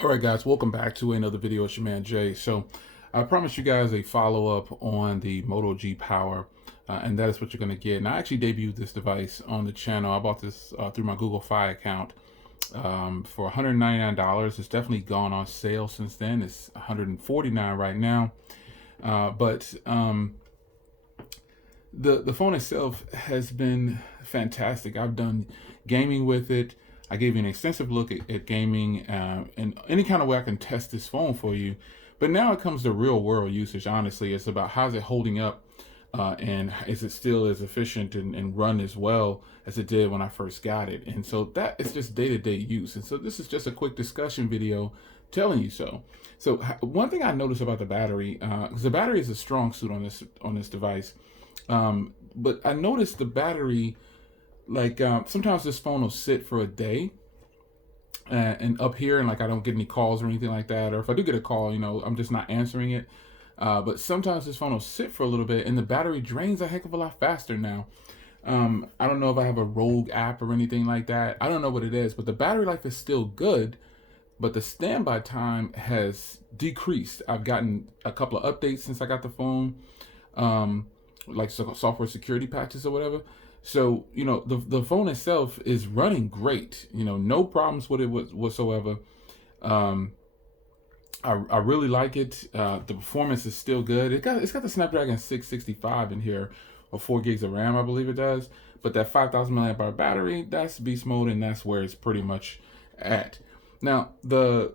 All right, guys, welcome back to another video. It's your man Jay. So I promised you guys a follow-up on the Moto G Power, and that is what you're going to get. And I actually debuted this device on the channel. I bought this through my Google Fi account for $199. It's definitely gone on sale since then. It's $149 right now. The phone itself has been fantastic. I've done gaming with it. I gave you an extensive look at gaming and any kind of way I can test this phone for you. But now it comes to real world usage. Honestly, it's about how's it holding up and is it still as efficient and run as well as it did when I first got it. And so that is just day-to-day use. And so this is just a quick discussion video telling you so. So one thing I noticed about the battery, because the battery is a strong suit on this device, but I noticed the battery, like sometimes this phone will sit for a day and up here, and like I don't get any calls or anything like that, or if I do get a call, you know, I'm just not answering it. But sometimes this phone will sit for a little bit and the battery drains a heck of a lot faster now. I don't know if I have a rogue app or anything like that. I don't know what it is, but the battery life is still good, but the standby time has decreased. I've gotten a couple of updates since I got the phone, like software security patches or whatever. So, you know, the phone itself is running great, you know, no problems with it whatsoever. I really like it. The performance is still good. It's got the Snapdragon 665 in here, or 4 gigs of RAM, I believe it does. But that 5,000 milliamp hour battery, that's beast mode, and that's where it's pretty much at. Now, the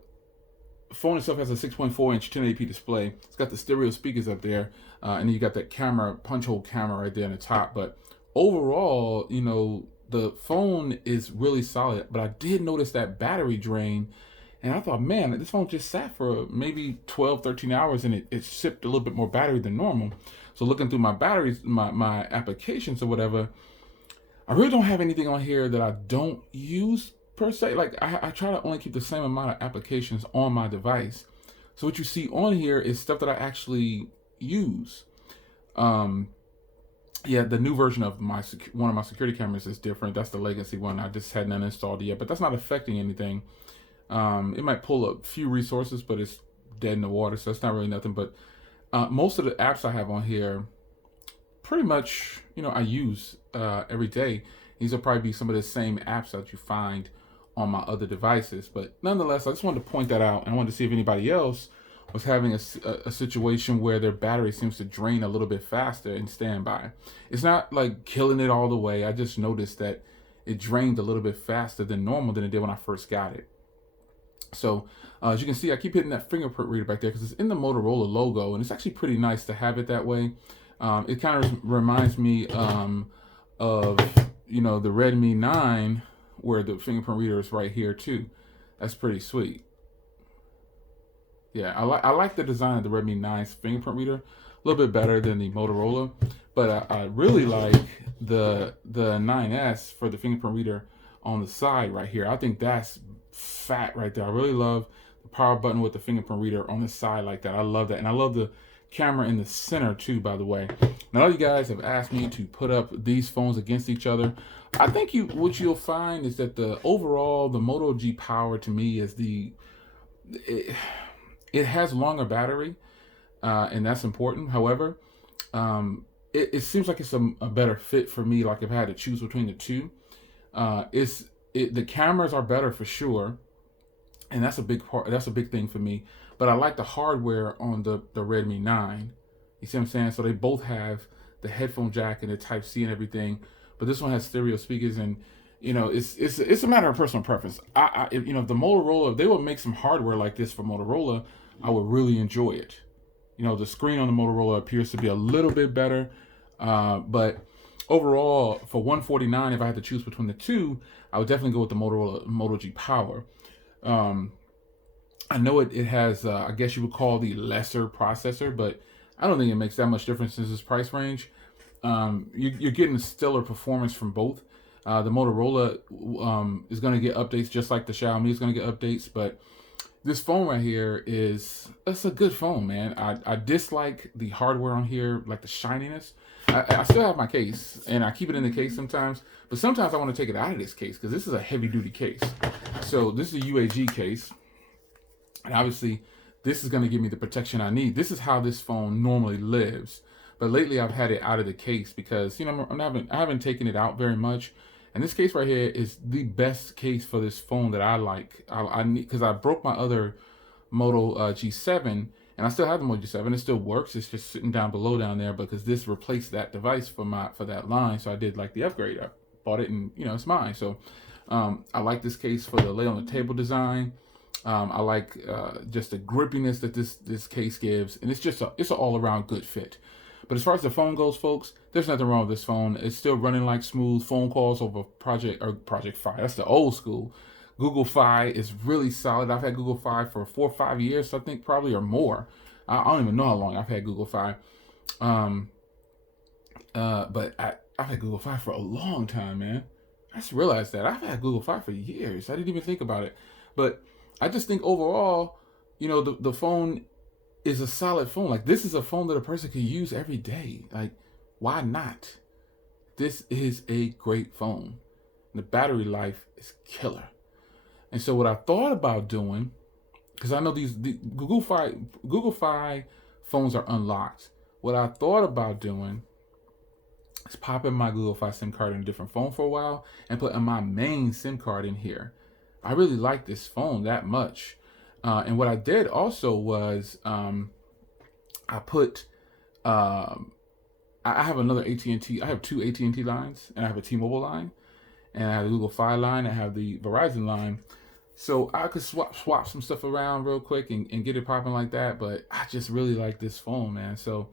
phone itself has a 6.4-inch 1080p display. It's got the stereo speakers up there, and then you got that camera, punch hole camera right there in the top. But overall, you know, the phone is really solid. But I did notice that battery drain, and I thought, man, this phone just sat for maybe 12, 13 hours, and it sipped a little bit more battery than normal. So looking through my batteries, my applications or whatever, I really don't have anything on here that I don't use per se. Like I try to only keep the same amount of applications on my device. So what you see on here is stuff that I actually use. Yeah, the new version of one of my security cameras is different. That's the legacy one. I just hadn't uninstalled it yet, but that's not affecting anything. It might pull a few resources, but it's dead in the water, so it's not really nothing. But most of the apps I have on here, pretty much, you know, I use every day. These will probably be some of the same apps that you find on my other devices. But nonetheless, I just wanted to point that out. And I wanted to see if anybody else was having a situation where their battery seems to drain a little bit faster in standby. It's not like killing it all the way. I just noticed that it drained a little bit faster than normal than it did when I first got it. So as you can see, I keep hitting that fingerprint reader back there because it's in the Motorola logo, and it's actually pretty nice to have it that way. It kind of reminds me of, you know, the Redmi 9, where the fingerprint reader is right here too. That's pretty sweet. Yeah, I like the design of the Redmi 9's fingerprint reader a little bit better than the Motorola, but I really like the 9S for the fingerprint reader on the side right here. I think that's fat right there. I really love the power button with the fingerprint reader on the side like that. I love that, and I love the camera in the center too, by the way. Now, all you guys have asked me to put up these phones against each other. I think what you'll find is that the Moto G Power to me is it has longer battery, and that's important. However, it seems like it's a better fit for me. Like if I had to choose between the two, the cameras are better for sure, and that's a big part. That's a big thing for me. But I like the hardware on the Redmi 9. You see what I'm saying? So they both have the headphone jack and the Type-C and everything. But this one has stereo speakers, and you know, it's a matter of personal preference. You know, if the Motorola, if they would make some hardware like this for Motorola, I would really enjoy it. You know, the screen on the Motorola appears to be a little bit better, but overall, for $149, if I had to choose between the two, I would definitely go with the Moto G Power. I know it has, I guess you would call the lesser processor, but I don't think it makes that much difference in this price range. You're getting stellar performance from both. The Motorola is going to get updates just like the Xiaomi is going to get updates, but this phone right here it's a good phone, man. I dislike the hardware on here, like the shininess. I still have my case, and I keep it in the case sometimes, but sometimes I want to take it out of this case because this is a heavy-duty case. So this is a UAG case. And obviously, this is going to give me the protection I need. This is how this phone normally lives. But lately, I've had it out of the case because I haven't taken it out very much. And this case right here is the best case for this phone that I like. I need, because I broke my other Moto G7, and I still have the Moto G7. It still works. It's just sitting down below down there because this replaced that device for that line. So I did like the upgrade. I bought it, and it's mine. So I like this case for the lay on the table design. I like just the grippiness that this case gives, and it's an all around good fit. But as far as the phone goes, folks, there's nothing wrong with this phone. It's still running like smooth. Phone calls over Project Fi. That's the old school. Google Fi is really solid. I've had Google Fi for 4 or 5 years, I think, probably, or more. I don't even know how long I've had Google Fi. But I've had Google Fi for a long time, man. I just realized that I've had Google Fi for years. I didn't even think about it. But I just think overall, the phone is a solid phone. Like, this is a phone that a person can use every day. Like, why not? This is a great phone. The battery life is killer. And so what I thought about doing, because I know the Google Fi phones are unlocked. What I thought about doing is popping my Google Fi SIM card in a different phone for a while and putting my main SIM card in here. I really like this phone that much. And what I did also was I put I have another AT&T. I have two AT&T lines, and I have a T-Mobile line, and I have a Google Fi line. I have the Verizon line. So I could swap some stuff around real quick and get it popping like that. But I just really like this phone, man. So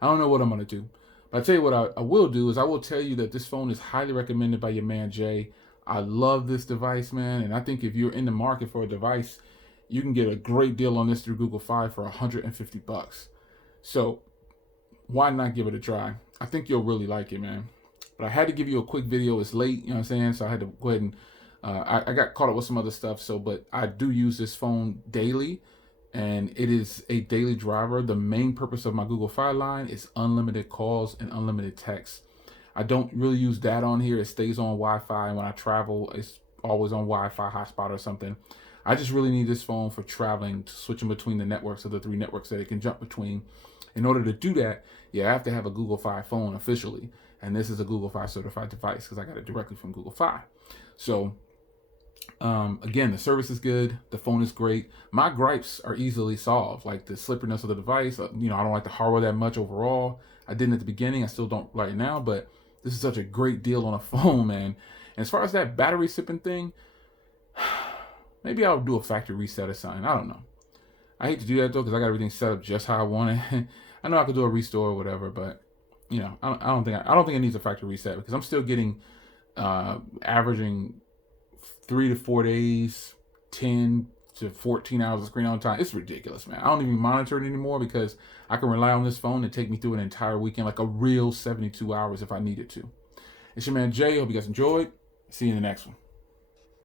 I don't know what I'm gonna do. But I tell you what I will do is I will tell you that this phone is highly recommended by your man Jay. I love this device, man, and I think if you're in the market for a device, you can get a great deal on this through Google Fi for $150. So why not give it a try? I think you'll really like it, man. But I had to give you a quick video. It's late, you know what I'm saying? So I had to go ahead and I got caught up with some other stuff. But I do use this phone daily, and it is a daily driver. The main purpose of my Google Fi line is unlimited calls and unlimited texts. I don't really use data on here. It stays on Wi-Fi, and when I travel, it's always on Wi-Fi hotspot or something. I just really need this phone for traveling, switching between the networks of the 3 networks that it can jump between. In order to do that, I have to have a Google Fi phone officially, and this is a Google Fi certified device because I got it directly from Google Fi. So again, the service is good. The phone is great. My gripes are easily solved, like the slipperiness of the device. I don't like the hardware that much overall. I didn't at the beginning. I still don't right now, but this is such a great deal on a phone, man. And as far as that battery sipping thing, maybe I'll do a factory reset or something. I don't know. I hate to do that though because I got everything set up just how I want it. I know I could do a restore or whatever, but I don't think it needs a factory reset because I'm still getting averaging 3 to 4 days, 10 to 14 hours of screen on time. It's ridiculous, man. I don't even monitor it anymore because I can rely on this phone to take me through an entire weekend, like a real 72 hours if I needed to. It's your man Jay. Hope you guys enjoyed. See you in the next one.